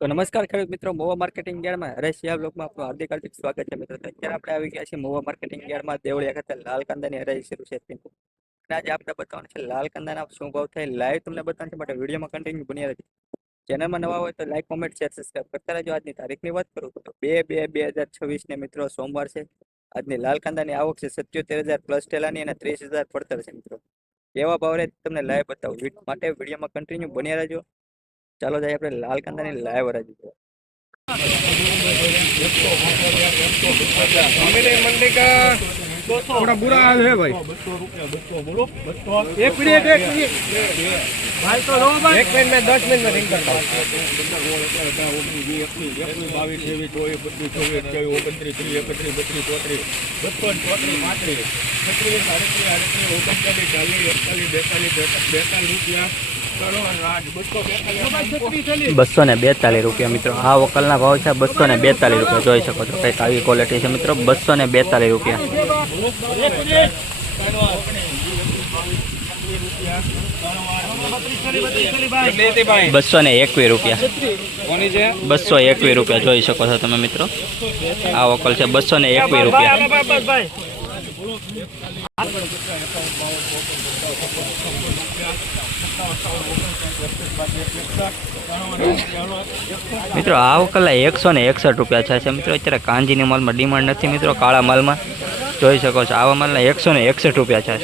તો નમસ્કાર ખેડૂત મિત્રો, મોવા માર્કેટિંગ યાર્ડમાં હરેશ બ્લોગમાં આપનું હાર્દિક હાર્દિક સ્વાગત છે મિત્રો. તો અત્યારે આપણે આવી ગયા છીએ મોવા માર્કેટિંગ યાર્ડમાં દેવળિયા ખાતે લાલ કાંદાની હરાજી શરૂ છે. અને આજે આપણે બતાવવાનું છે લાલ કાંદાના શું ભાવ થાય લાઈવ તમને બતાવવાનું છે, માટે વિડીયોમાં કન્ટિન્યુ બન્યા રહેજો. ચેનલમાં નવા હોય તો લાઈક, કોમેન્ટ, શેર, સબસ્ક્રાઈબ કરતા રહેજો. આજની તારીખની વાત કરું તો 2/2/2026 ને મિત્રો સોમવાર છે. આજની લાલ કાંદાની આવક છે 77,000 પ્લસ ટેલાની અને 30,000 પડતર છે મિત્રો. કેવા ભાવ રહે તમને લાઈવ બતાવું માટે વિડીયોમાં કન્ટિન્યુ બન્યા રહેજો. ચાલો જાય આપણે લાલ કાંદાની લાઈવ હરાજી જોવા. मंडी का थोड़ा बुरा हाल है भाई। 200 बोलो। एक मिनट भाई, तो लो भाई, 1 मिनट में 10 मिनट में रिंग करता हूँ। 242 રૂપિયા મિત્રો. આ વકલના ભાવ છે 242 રૂપિયા. જોઈ શકો છો કંઈક આવી ક્વોલિટી છે મિત્રો. 242 રૂપિયા. 221 રૂપિયા. 221 રૂપિયા જોઈ શકો છો તમે મિત્રો. આ વકલ છે 221 રૂપિયા. મિત્રો આ વકલના 161 રૂપિયા છે મિત્રો. અત્યારે કાંજીની માલમાં ડિમાન્ડ નથી મિત્રો. કાળા માલમાં જોઈ શકો છો આવા માલના 161 રૂપિયા છે.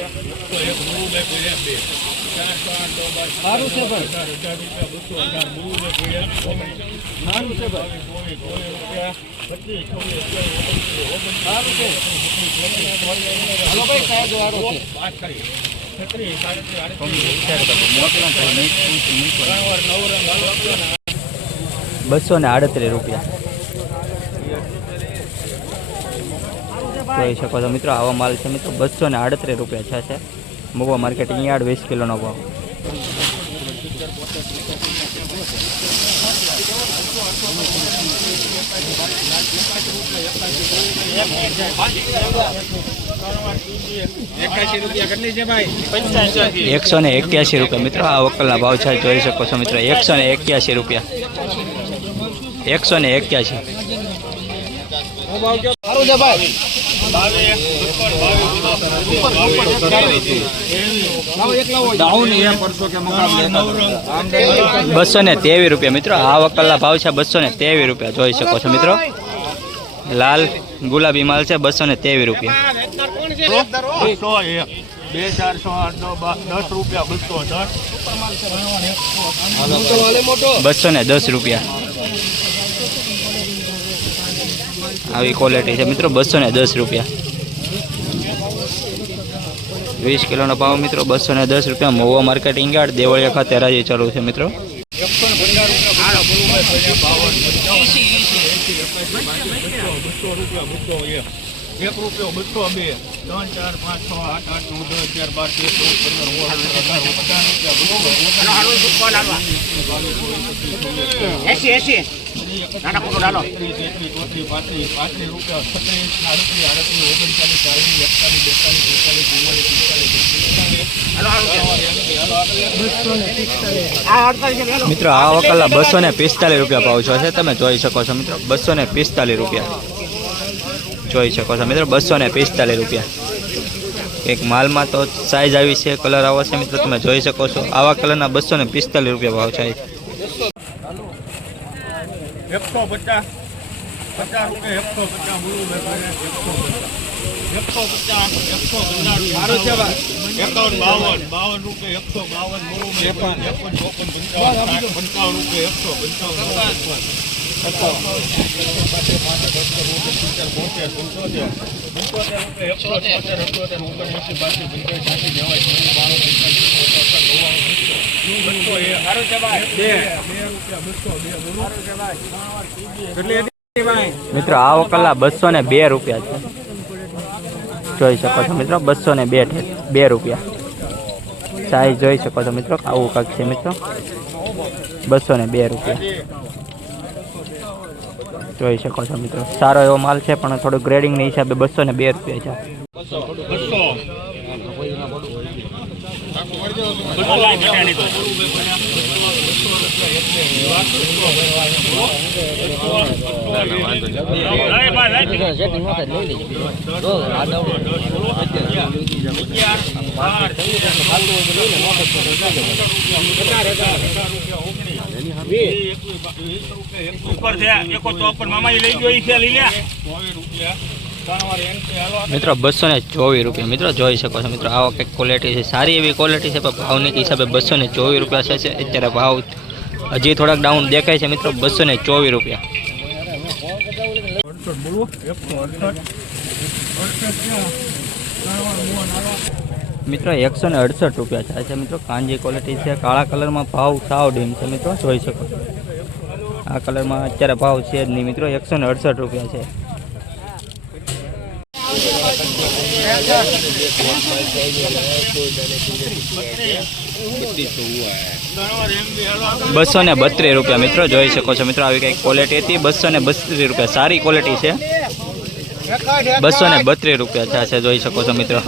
₹238 રૂપિયા જોઈ શકો છો મિત્રો. આવા માલ છે મિત્રો. 238 રૂપિયા છે. મોવા માર્કેટિંગ યાર્ડ 20 કિલોનો ભાવ. ₹181 રૂપિયા મિત્રો. આ વકલના ભાવ છે જોઈ શકો છો મિત્રો. 181 રૂપિયા. 181. ₹223 રૂપિયા મિત્રો. આ વકલના ભાવ છે 223 રૂપિયા. જોઈ શકો છો મિત્રો. લાલ ગુલાબી માલ છે 223 રૂપિયા. 210 રૂપિયા. આવી ક્વોલિટી છે મિત્રો. 210 રૂપિયા. 20 કિલોનો ભાવ મિત્રો. 210 રૂપિયા. મોવા માર્કેટિંગ યાર્ડ દેવળિયા ખાતે હરાજી ચાલુ છે મિત્રો. ₹1 202 3 4 5 6 8 8 મિત્રો આ વકલના 245 રૂપિયા ભાવ છે. તમે જોઈ શકો છો મિત્રો. 245 રૂપિયા જોઈ શકો છો મિત્રો. 245 રૂપિયા. એક માલમાં તો સાઈઝ આવી છે, કલર આવો છે મિત્રો. તમે જોઈ શકો છો. આવા કલરના 245 રૂપિયા ભાવ છે. 150 રૂપિયા. 150 મિત્રો આ વકલના 202 રૂપિયા છે. જોઈ શકો છો મિત્રો. 202 રૂપિયા. સાઈઝ જોઈ શકો છો મિત્રો. આવું કાંક છે મિત્રો. 202 રૂપિયા જોઈ શકો છો મિત્રો. સારો એવો માલ છે પણ થોડું ગ્રેડિંગની હિસાબે 202 રૂપિયા છે. ઉપર છે 154 મામા લઈ ગયો છે લઈ લે મિત્રો 224 રૂપિયા મિત્રો જોઈ શકો છો મિત્રો આવો કંઈક ક્વોલિટી છે સારી એવી ક્વોલિટી છે પણ ભાવની હિસાબે 224 રૂપિયા છે અત્યારે ભાવ હજી થોડાક ડાઉન દેખાય છે મિત્રો 224 રૂપિયા મિત્રો 168 રૂપિયા થાય છે મિત્રો કાંજી ક્વોલિટી છે કાળા કલરમાં ભાવ સાવ ડીમ છે મિત્રો જોઈ શકો છો આ કલરમાં અત્યારે ભાવ છે જ નહીં મિત્રો 168 રૂપિયા છે 232 રૂપિયા મિત્રો જોઈ શકો છો મિત્રો આવી કઈ ક્વોલિટી હતી 232 રૂપિયા સારી ક્વોલિટી છે 232 રૂપિયા છે જોઈ શકો છો મિત્રો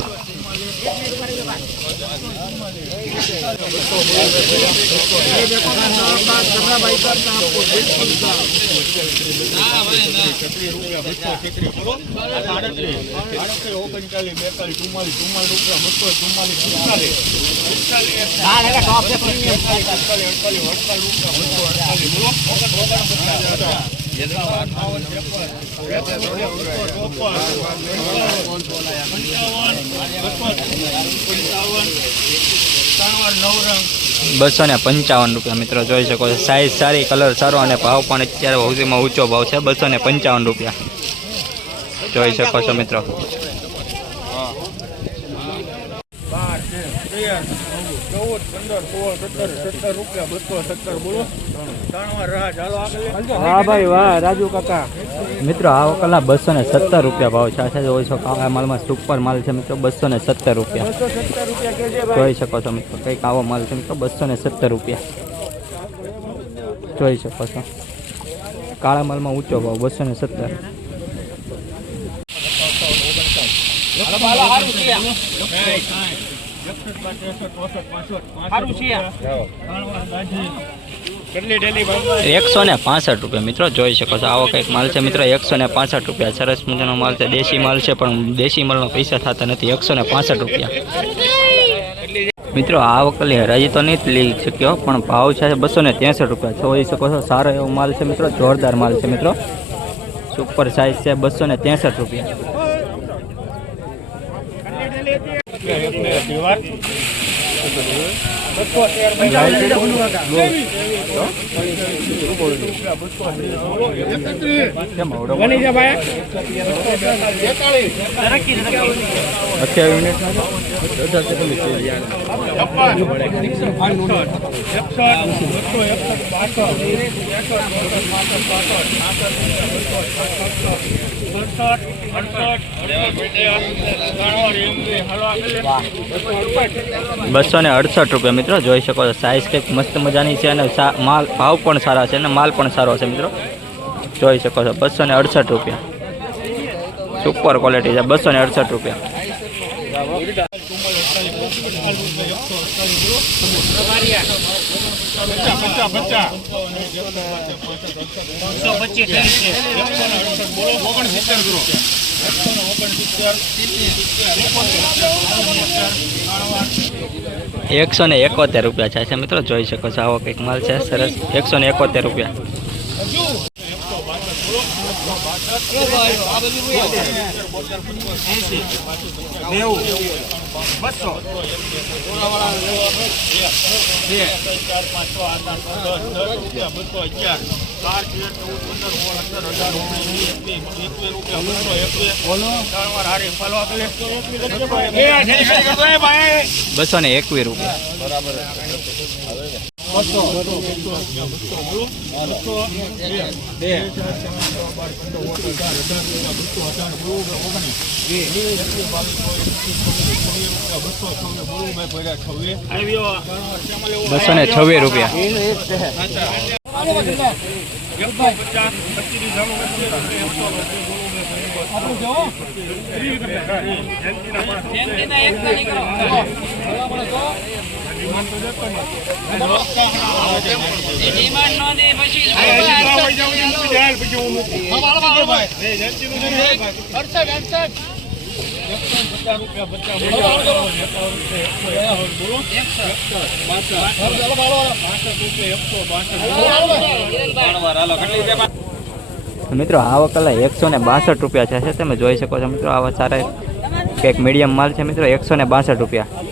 ₹255 મિત્રો જોઈ શકો છો સાઈઝ સારી કલર સારો અને ભાવ પણ અત્યારે સૌથીમાં ઊંચો ભાવ છે ₹255 જોઈ શકો છો મિત્રો વાહ ભાઈ વાહ રાજુ કાકા મિત્રો આ વકલના ₹270 ભાવ છે જોઈ શકો આ માલમાં સુપર માલ છે મિત્રો ₹270 જોઈ શકો છો મિત્રો કંઈક આવો માલ છે મિત્રો ₹270 જોઈ શકો છો કાળા માલમાં ઊંચો ભાવ 270 ₹165 મિત્રો જોઈ શકો છો આવો કંઈક માલ છે મિત્રો ₹165 સરસ મજાનો માલ છે દેશી માલ છે પણ દેશી માલનો પૈસા થતા નથી ₹165 મિત્રો આ વખતે હરાજી તો નહીં લઈ શક્યો પણ ભાવ છે ₹263 જોઈ શકો છો સારો એવો માલ છે મિત્રો જોરદાર માલ છે મિત્રો સુપર સાઇઝ છે ₹263 ₹268 મિત્રો જોઈ શકો છો સાઈઝ કંઈક મસ્ત મજાની છે અને માલ ભાવ પણ સારા છે અને માલ પણ સારો છે મિત્રો જોઈ શકો છો ₹268 સુપર ક્વોલિટી છે ₹268 ₹171 છે મિત્રો જોઈ શકો છો આવો કંઈક માલ છે સરસ ₹171 ₹226 મિત્રો આવા કલા 162 રૂપિયા છે તમે જોઈ શકો છો મિત્રો. આવા સારા કંઈક મીડિયમ માલ છે મિત્રો, 162 રૂપિયા.